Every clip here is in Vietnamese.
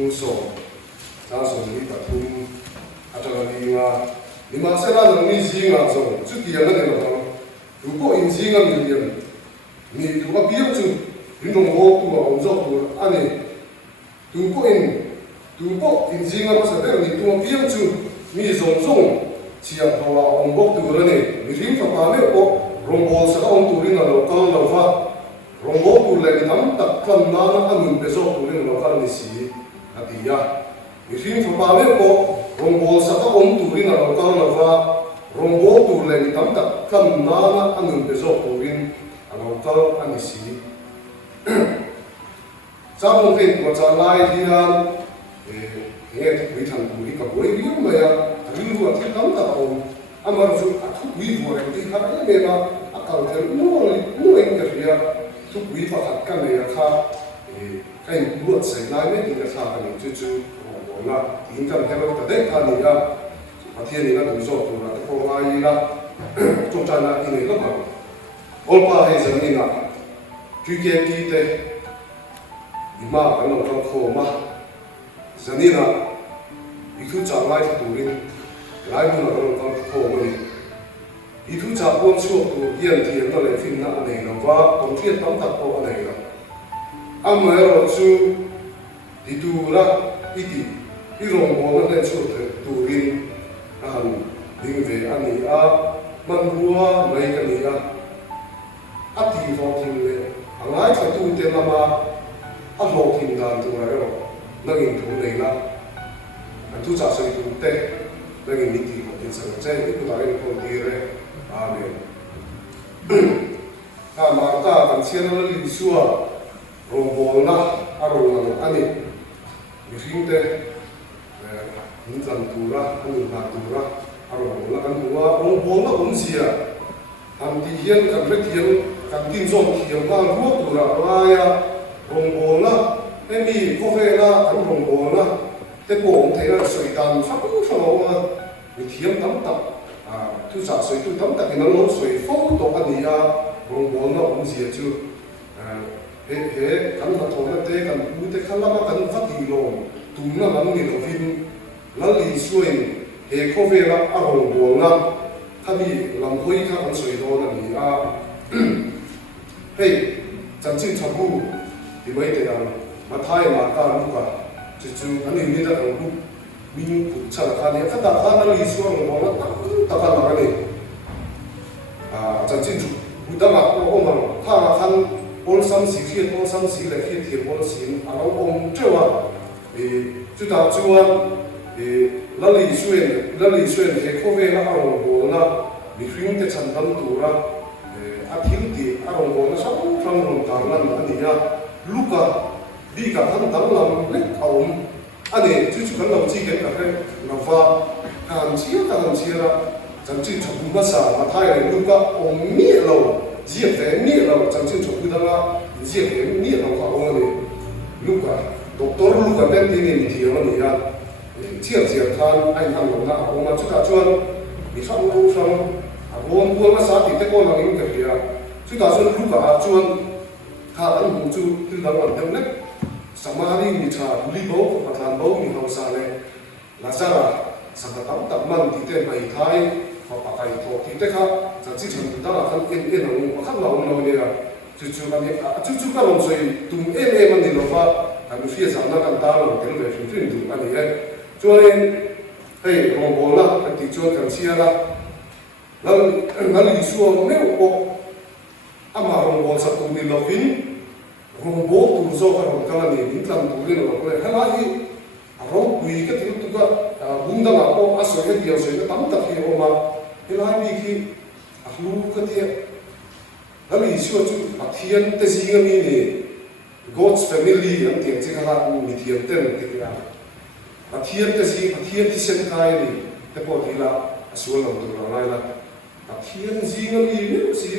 tung so ta so ni ta tung atara ni ma se la no ni ji nga so chu ki ya na ne lo如果因ji nga mi ni你如果比如就运动活动啊，工作多，安尼，如果因之前我说的，你多比如就你种只要到了红包多了呢，你听说话没有？红包是讲多的那老干老发，红包多了你当得看那安门别说多的老干的事，啊对呀，你听说话没有？红包是讲多的那老干老发，红包多了你当得看那安门别说多的。老高安尼时，早上天我早来天啊，会堂会个会议嘛呀，如果天刚到，阿妈就出会议来，你看那边嘛，阿搞的弄个是啊，出会议发干的呀，看如果谁来呢，你个他就我啦，应该听到的他你啊，阿天你那动作做啦，过阿姨啦，中站啦，你那个嘛。我把黑人民啊，最近记得，你妈跟我讲课嘛，人民啊，一头早来土人，来不了跟我讲课嘛哩，一头早光说土烟天那来分那内了话，冬天当他过内了，阿妹老就一头啦，一种我们来说的土人，啊，另外安尼啊，曼谷啊，没个你啊。阿地方聽咧，行喺台都點啊嘛，阿落田彈仲係咯，那件土地啦，都雜碎土地，那件呢啲我哋成即係呢個大嘅土地咧，啊你，啊馬家近前嗰啲樹啊，龍王啦，阿龍王阿你，你聽得，五陣土啦，五萬土啦，阿龍王啦，咁土啊，龍王啦咁事啊，咁啲人咁啲人。กันกินส้มเขียวบ้างพวกตัวละลายโรงโบนะไม่มีกาแฟนะกันโรงโบนะแต่โป่งเท่าสวยดำฟังฟังว่ามีเทียมตั้มตับทุกสาวสวยทุกตั้มตับกินน้ำร้อนสวยฟ้องตัวกันนี่โรงโบนะผมเสียจูเฮ้กันมาทองนั่นเต้กันพูดแต่ข้างล่างกันฟักดีลงตุ้มน้ำมันมีเราฟินแล้วลีสวยเฮ้กาแฟละโรงโบนะถ้ามีลำห้อยข้างสวยโดนนี่เฮ้จันทร์ชมพูที่ไม่ได้ดังมาท้ายมาการลูกอ่ะจู่ๆอันนี้มีแต่ของลูกมีผู้ชายท่านนี้ถ้าตาท่านนั้นลิสวนมองแล้วตาท่านมาเนี่ยจันทร์ผู้ดำมาโอ้มันถ้าท่านบอลซ้ำสีเขียวบอลซ้ำสีเหล็กเขียวบอลสีเราองเจ้าว่าจุดดาวจวนแล้วลิสวนเฮโคเวล่าเราโบนะมีฟิล์มที่ฉันทำตัวละอาทิตย์ที่อารมณ์ของฉันฟังลงตามนั้นอันนี้ลูกบีกับท่านตั้งลำเล็กเอาอันนี้จู่ๆกันเราจีกันกับเรื่องเราว่าการเชียร์จันทร์ชมพูมาสามาไทยลูกองมีเราเจียบแต่มีเราจันทร์ชมพูดังละเจียบแต่มีเราเขาอันนี้ลูกดอกเตอร์ลูกเป็นที่นี่ที่อันนี้เชียร์ท่านไอ้ท่านหลวงนะเอามาจุดจวนมีช่อง我们啥地方我能个呀？最打算如果专他安补助对咱们等呢，什么哩你查李宝和谭宝你好啥嘞？那啥啦，什么当man地点买台和白台托地点卡，就之前不当啦，看能我看老呢就安尼就个龙水东man的话，还没非常那个大了，跟那平平的安尼嘞，就呢，嘿，我啦，地就更些啦。แล้วลิชัวไม่โอ้อามารงบอลสัตว์นี่เราฟินรงบอลตัวโซ่ก็รงกันนี่นี่กลางตัวนี่เราเลยให้มาที่เราคุยกันที่ตัวก็บุ้งดังอ่ะโอ้อาศัยเดียวสวยก็ตั้งแต่ที่ออกมาให้มาที่ที่รู้กันที่แล้วลิชัวจู่เทียนแต่สิ่งนี้นี่ God's family อันที่ที่เขามีเทียนเต็มที่ละเทียนแต่สิ่งเทียนที่เส้นทางนี่แต่พอที่ละส่วนเราตัวเราไล่ละเทียนสิ่งนี้เนี่ยสิ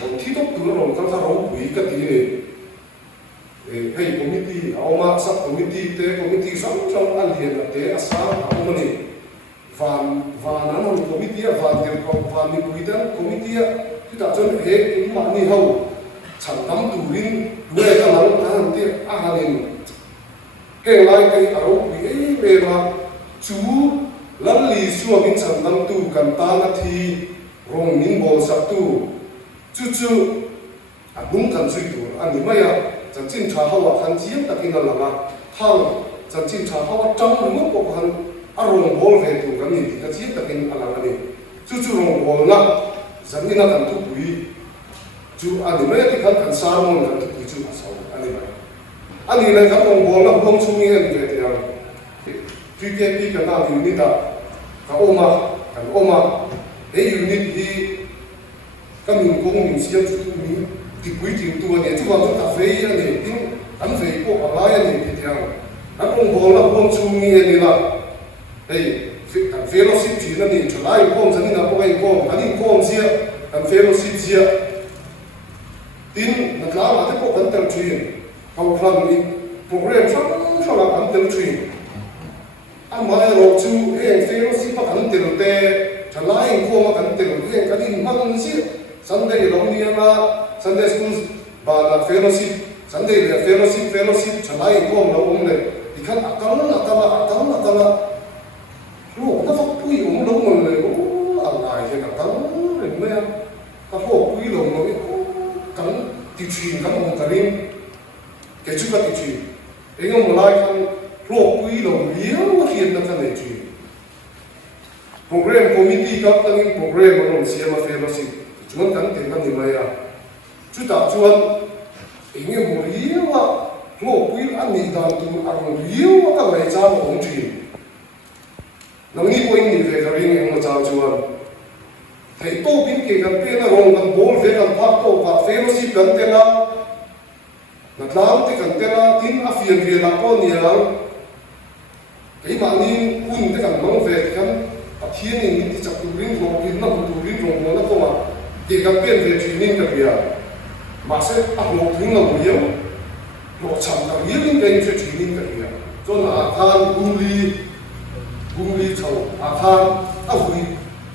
บางทีต้องตัวเราตั้งแต่เราคุยกันที่นี่ให้คอมมิตี้เอามาสักคอมมิตี้แต่คอมมิตี้สองอันเดียวแต่อาสาเอามาเนี่ยฟันนั้นคอมมิตี้ฟันเดียวกับฟันมีคุยกันคอมมิตี้ที่ตัดจนมันนี่เขาฉันทำตัวลิงด้วยกันแล้วนั่นที่อาหารนี่ heng lai kai aro pi e ma chu lan li suwa min chan lam tu kan ta na thi rong min bol sak tu chu chu abung kan chui tu ani maya chan chin tha hawa khan chiam takin la ma thang chan chin tha hawa chang mu ko khan arong bol ve tu kan ni ka chiam takin ala ani chu chu rong bol na zan ina kan tu pui chu ani maya ti kan sa mon kan tu pui chu asau ani maya ani le kan rong bol na bom chung ni ani ve ti ang PKP kan na unit ka oma e unit hi kan min kong min siam chu mi ti pui ti tu ani chu wang ta fe ani tin an fe ko ala ani ti tiang an rong bol na bom chung ni ani la ei kan fellowship chi na ni chalai kom zani na ko ai kom ani kom sia kan fellowship sia tin na kla ma te ko kan tel chin ka plan ni program sang la kan tel chin amai ro chu e fellowship pa kan tel te chalai ko ma kan tel te kan in man si Sunday lo ni na Sunday school ba la fellowship Sunday le fellowship chalai ko lo om le ikan akal na lu nó phát quy cũng đúng mình này cũng ở lại thì cả tấn rồi mấy em ta phố quy lồng nó biết cắn tiêu chìm cắn một cái đêm cái chút là tiêu chìm ấy không một lai không phố quy lồng liếng nó hiện ra cái này chìm program committee các tăng program nó làm gì mà phải là gì chúng cắn tiền cái gì vậy à chú ta chuan ấy nghe một liếng mà phố quy ăn gì đàn tu ăn liếng mà cái này cha mà không chìm nang ni ko in ve ka ring eng cha chuan thei to bin ke kan pe na rong kan bol ve kan phak to ka fellowship kan te na na tlang te kan te na tin a fian ve la ko ni al cái mà ni un te kan mong ve kan a thien ni ti chak tu ring ro kin na tu ring ro na ko ma ke kan pe ve training ka bia ma se a lo thing na bo yo lo cham ka yin ke training ka bia cho na than bung li chau a khan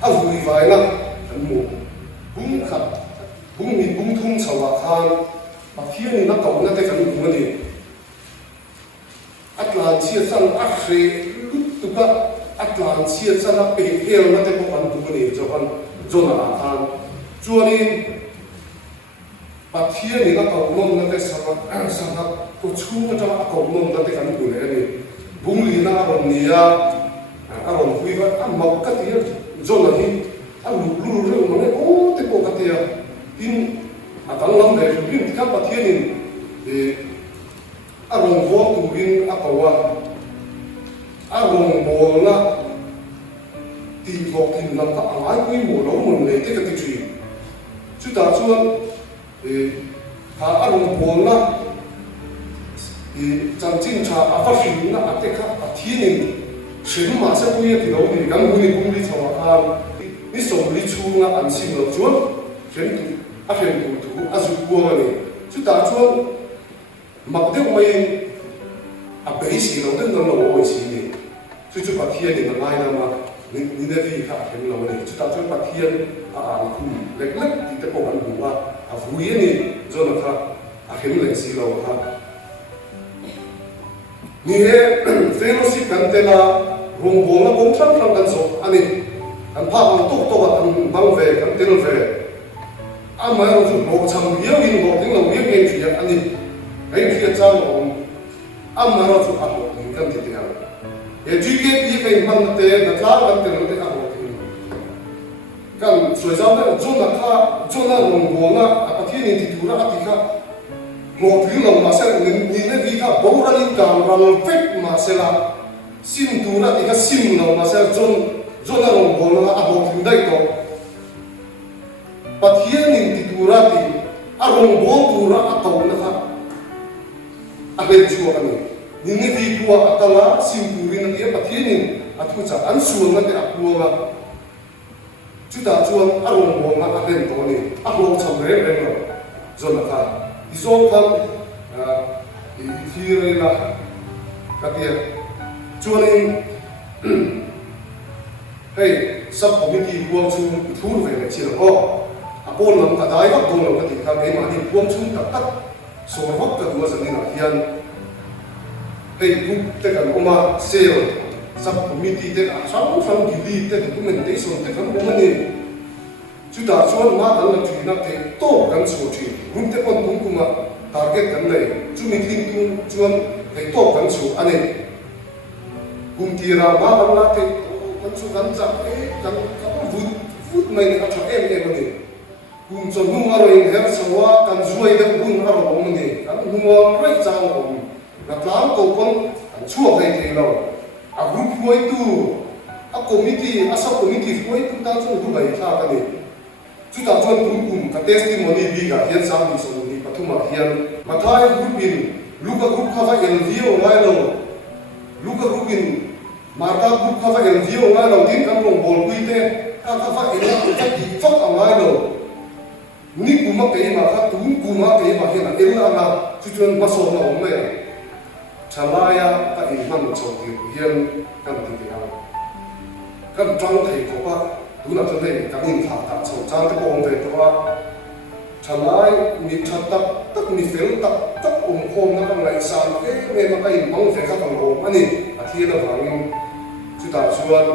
a vui vai na kan mu bung khat bung mi bung thum chau a khan a thia ni na kau na te kan mu ni atlan chia san a khre tu ka atlan chia san a pe hel na te ko kan mu ni cho kan zona a khan chuani a thia ni na kau nom na te sa ko chu na ta kau nom na te kan mu ni bung li na ron ni ya aron hui va am mau ka tia zona hi am lu lu no ne o te ko ka tia in atang lam de bin ka pa thien in e aron vo tu in akawa aron bol na ti vo tin lam ka angai kui mo lo mun le te ka ti chi chu ta chuan e ka aron bol na e chan chin cha a fa fin na ate ka a thien in chuyện mà sẽ vui thì đâu thì gắn vui cũng đi chào hàng đi số đi chung là ăn xin được chuột chuyện thủ giúp qua này chúng ta chuột mặc đẹp mày bấy gì đâu đến nó bấy gì này chúng bắt thiên thì nó lai mà nên đây thì khác cái nào này chúng ta chuột bắt thiên cũng lệch thì cái bộ ăn cũng vui này cho nó khác cái này gì đâu khác như fellowship kan te la rong bol na bom thang thang kan so ani kan pha kan to kan bang ve kan tel ve ama ro chu lo cham ye win bo ting lo ye ke chi ani ai chi cha lo ama ro chu a lo ning kan ti ha e ji ke pi ke man te na tla kan te lo te ka lo kan so za na zo na rong bol na a pa thi ni ti tu ra ti ka lo thil lo ma se ni ne vi ka bo ra lin ka ral fek ma se la sim tu ra ti ka sim lo ma se zon na rong bol na a bo thing dai to pathian ni ti tu ra ti a rong bol tu ra a to na ka a be chu ka ni ne vi ku a ta la sim tu ri na ti pathian ni a thu cha an su na te a ku nga chu ta chuan a rong bol na a den to ni a lo cham re lo zon na ka izong kan thir la katia chuanin hey sub committee buông chung thu về cái chuyện đó apol lam ka dai ka dong lam ka ti ka ke ma ni buông chung tak tak so hok ka tu sa ni na hian hei group te kan oma sale sub committee te sang sang gili te documentation te kan oma ni chu ta chuan ma kan la thina te to kan chu thi group te kon kum kuma target kan nei chu meeting tu chuan hei to kan chu ane gum tira ma kan la te kan chu kan chak te kan vut mai ni ka thak em ni gum chon hung aro in her sawa kan zuai de bun aro om ni kan hung rai chang om na tlang ko kon chuo kai te lo a group moi tu a committee a sub committee moi tu ta chu tu bai tha ka ni chu ta chuan group ka testimony bi ga hian sam ni so ni pathuma hian mathai group in luka group khawa LVO ngai lo luka group in marta group khawa LVO ngai lo tin kan rong bol kui te ka khawa LVO ka ti fok ngai lo ni kuma pe ma kha tu kuma pe ma hian a el ala chu chuan ma so na om me chalaya ta in man chong ti hian kan ti ha kan trong thei ko pa tu na thei kan in tha ta so chang te ko ong ve to wa chalai ni that tak ni fel tak khom na kan lai san ke me ma kai mong fe kha kan ro ani a thi na wang chu ta chuan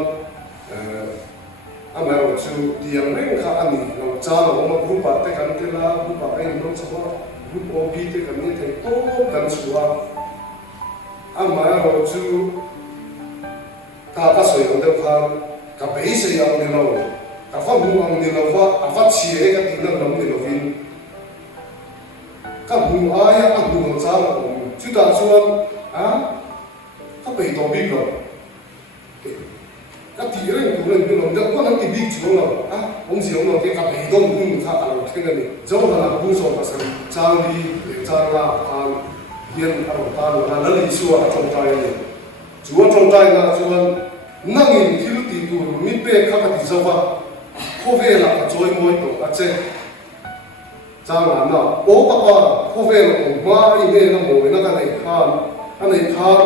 ama ro chu diam reng kha ani lo cha lo ma group te kan te la group ai no chawa group OB te kan ni thei to kan chuwa ama ro chu ta ka soi de kha ka be se yang ni lo ka fa mu ang ni lo wa a fa chi e ka ti na lam ni lo vin ka mu aya a mu cha lo chu ta chuan a ka be to bi lo ka ti ren ku ren ku lo de ko nan ti bi chu lo a ong si ong lo ke ka be to mu kha a lo theng ni zo ka na bu so ka san chang li chang la a hian a ro ta lo na la li su a chong tai ni chuan chong tai na chuan nang in thil ti tu mi pe kha ka ti zo wa ko ve la ka choi moi to a che chang la na o ka pa ko ve la o ma i ne na mo na ka nei khan a nei khan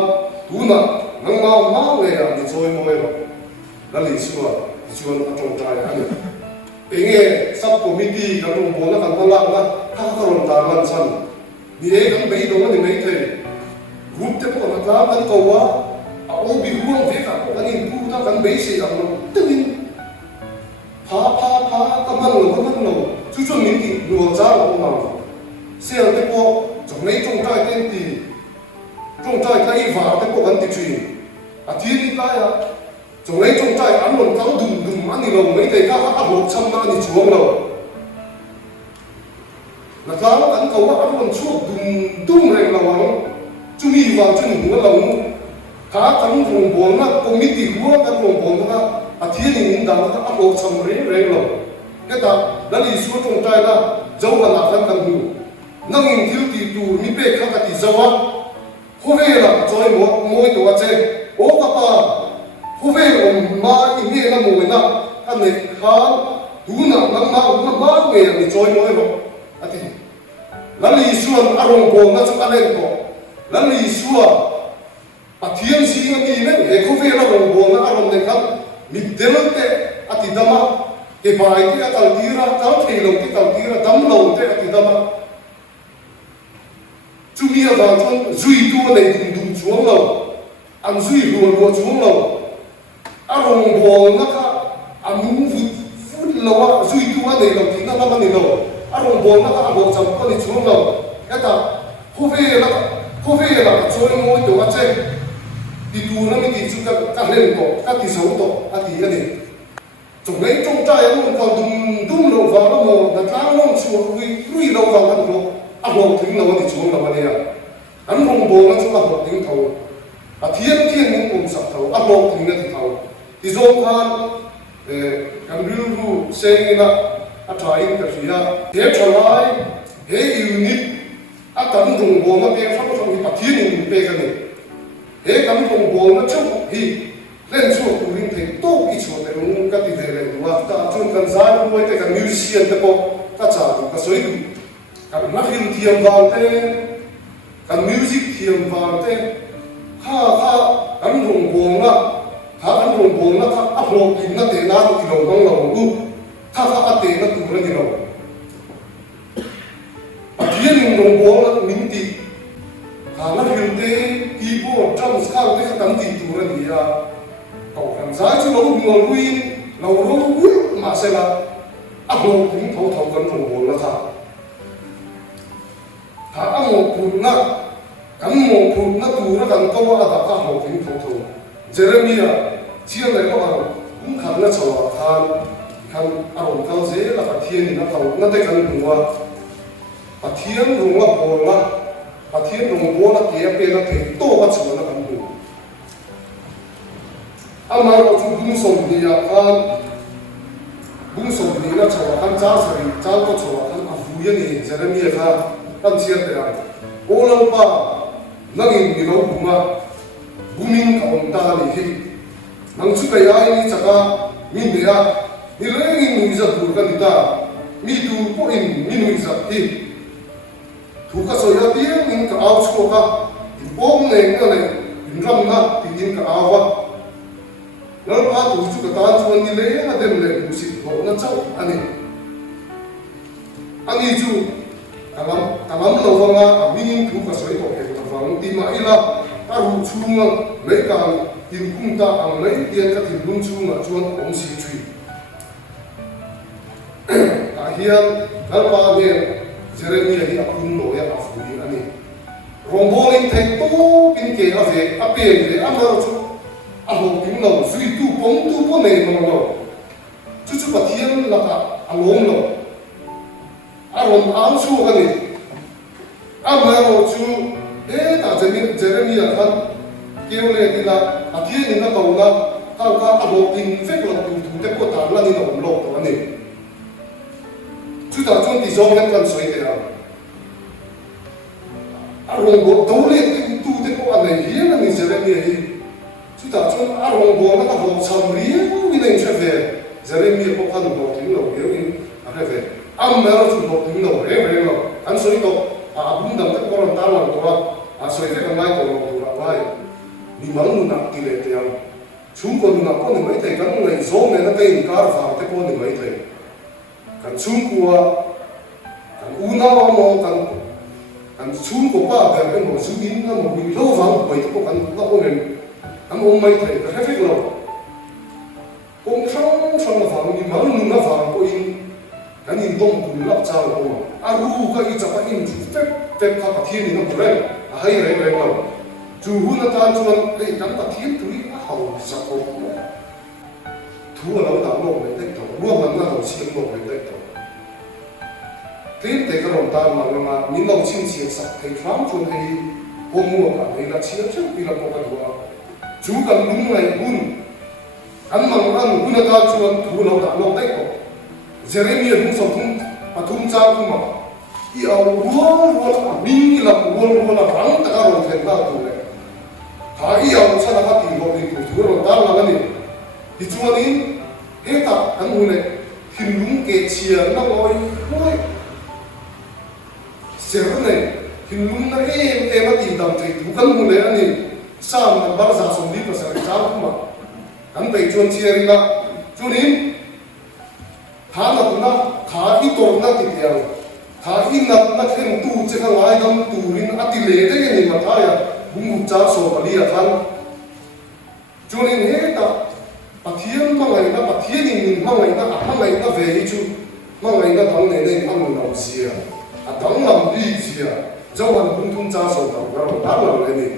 tu na nang ma ma le ya ni choi moi lo la li su a chuan a chong tai a ni enge sub committee ka ro bo na kan la na ha ka ron ta man chan ni e kan bei do ni nei the group te ko na ta kan ko wa a o bi ruang ve ka ko ani pu ta kan bei se ang lo tin pa ka man lo chu chu min ti lo cha lo ma se ang te ko jong nei jong tai ten ti jong tai kai va te ko kan ti chui a ti ni ta ya jong nei jong tai an lo kang dum ani lo mai te ka a lo cham na ni chuang lo na ta kan ko wa an lo chu dum reng lo wang chu ni wa chu ni lo lo ka kan rong bo na committee huwa kan rong bo na a thi ni nin da na a lo cham re lo ke ta la li su tong tai na zo wa na kan hu nang in thil ti tu mi pe kha ka ti zawa ho ve la choi moi to wa che o ka pa ho ve om ma i ne na mo na ka ne kha tu na nang ma nge ni choi moi lo ati la li su an a rong bo na chu ka len to la li su a thiam si nga ni me e ko ve la rong bo na a rong ne kha mi de lo te ati dama e bai ti a kal tira kal thei lo ti kal tira dam lo te ati dama chu mi a van chon zui tu nei dum chuang lo an zui ruo chuang lo a rong bo na ka a mu fu lo wa zui tu a nei lo ti na la ni lo a rong bo na ka a bo cham ko ni chuang lo eta ho ve la choi moi to a che ti tu na mi ti chu ka len ko ka ti so to a ti ani chung nei chung trai a lu ka dum lo va lo mo na tlang lo chu lui lo va kan lo a lo thing lo ni chuang lo ni ya an rong bo na chu a ho ting tho a thian min kum sak tho a lo thing na ti tho ti zo khan kan ru se na a trai ka ria he trai he unit a kan rong bo na pe fa ko ni pa thian ni pe ka ni he kan rong bo na chu hi len chu ku ring the to i chu te rong ka ti de le wa ta chun kan za ko te kan museum te ko ka cha ka soi du kan na film thiam wal te kan music thiam wal te ha kan rong bo na ha kan rong bo na ka a lo kin na te na ti lo bang lo lu ha a te na tu ra ni lo a thian rong bo na min ti ha na film te keyboard thâu kan rong bol na tha ha amo phut na kan mo phut na tu ra kan to wa da ka ho kin tho tho Jeremia chiang lai ko kum khan na chawa kan aron kal je la pathian ni na kau na te kan huwa pathian rungwa bol na pathian rung bol na ke pe na the to wa chawa na kan hu amar o chu bung som ni ya kan bung som ni na chawa kan cha sari cha ko chawa kan afu ya ni Jeremia kha kan chiang te ai o lo pa nangin ni lo bunga bumin ka on ta ni hi nang chu ka ya ni chaka mi be ya ni lengin ni za dur kan ta mi tu po in mi nu za ti thu ka so ya ti ning ka au chu ka bom ne ka ne in ram na ti in ka awa lar pa tu chu ka ta chu ni le na dem le mu si ho na chau ani chu kalam lo wanga mi thu ka so ko ke ka wang ti ma ila ta ru chu nga le ka tin kum ta ang le tian ka tin lung chu nga chuan ong si chui hian alpa ne Jeremia hi akun lo ya afu ni ani rombolin thai to pin ke a ve a pe ve a ma chu a ho pin lo sui tu pom tu po ne no lo chu chu pathian la ka alom lo a rom am chu ka ni a ma ro chu ta Jeremia khan kêu le ti la a thiên ni na ka una ka a ho pin fek lo tu tu te ko ta la ni no lo to ani chúng ta chọn đi dòng lên cần xoay thế nào, rồng bộ đấu lên cái tu thế có anh này hiếm là mình sẽ làm gì, chúng ta chọn rồng bộ nó là bộ sầm riêng mình nên sẽ về, giờ đây mình có khăn bộ tiếng lẩu nếu mình phải về, ăn mà nó chọn bộ tiếng lẩu đấy vậy mà, anh xoay to, bún đầm tất cả làm ta làm to, xoay thế còn lại còn làm to lại, mình mang nặng tỷ lệ thế nào, chúng con nặng con thì mấy thầy các người dòng này nó tên cả vào thế con thì mấy thầy kan chung kwa kan una mo kan chung ko pa ga kan mo chung in na mo bi lo wang bai ko kan la o men kan o mai thai ka traffic lo kong chang wang ni ma nu na wang ko in kan in dong ku la cha ko a ru ka i cha pa in te ka pa thiên ni no re a hai re lo chu hu na ta chuan ei kan pa thiên tu i a hau sa ko thu ở đâu tạo lộ về tích tổ luôn là nó chiếm lộ về tích tổ thế để cái đồng ta mà những đầu chiếm chiếm sạch thì thoáng chuồn thì hôm mua cả thì là chiếm trước khi là một cái đồ chú cần đúng này bún ăn măng ăn bún là ta chuồn thu lâu tạo lộ tích tổ Jeremia cũng sống cũng mà thun cha cũng mà yêu luôn là mình là luôn là vắng tất cả rồi thành ra tụ này thà yêu sao là phát triển lộ thì thu lâu ta là cái gì thì chuan in hết ta anh muốn này hình lúng kẹt chia nó ngồi xẻo này hình lúng nó em nó tìm tầm thì thú căn muốn này anh đi sao mà bao giờ sống đi và sẽ sao không mà anh phải chuan chia đi là chuan in thà là nó thà ít tổ nó thì tiền thà ít nó thêm tu chứ không ai đâu tu in ăn tỷ lệ thế này mà thà ya bung bung cha số mà đi à thằng chuan in hết ta pathian mangai na pathian in mangai na ve chu mangai na thang ne nei mang no sia a thang lam ri sia zawan bung thum cha so ta ga ro dar lo ne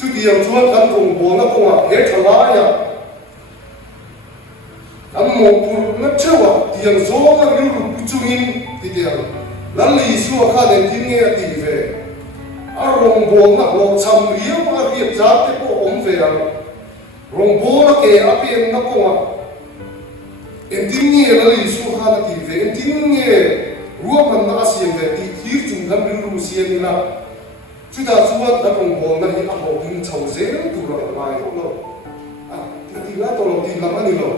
chu ti yang chuan kan kong bo na ko a he thala ya am mo pur na chewa ti yang zo na ru ru chu in ti ti yang lan li su kha ne tin nge ti ve a rong bo na lo cham ri ma ri cha te ko om ve ya rong bo na ke a pen na ko en tin nge la li su kha na ti ve en tin nge ruwa man na siam ve ti hir chung lam rin ru siam ni la chu ta chuwa da rong bo na hi a ho pin chau ze tu ra mai lo a ti la to lo ti lam ani lo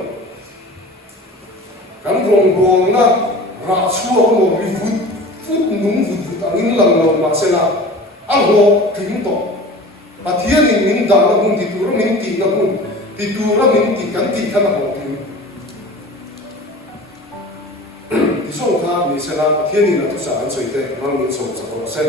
kan rong bo na ra chuwa mo ri phut nung phut ang in lang lo ma se la a ho tin to pathian in min da na hun ti tu ra min ti na hun ti tu ra min ti kan ti khan ho ti ti so kha mi se la pathian in na tu sa an choi te mang min so sa ko se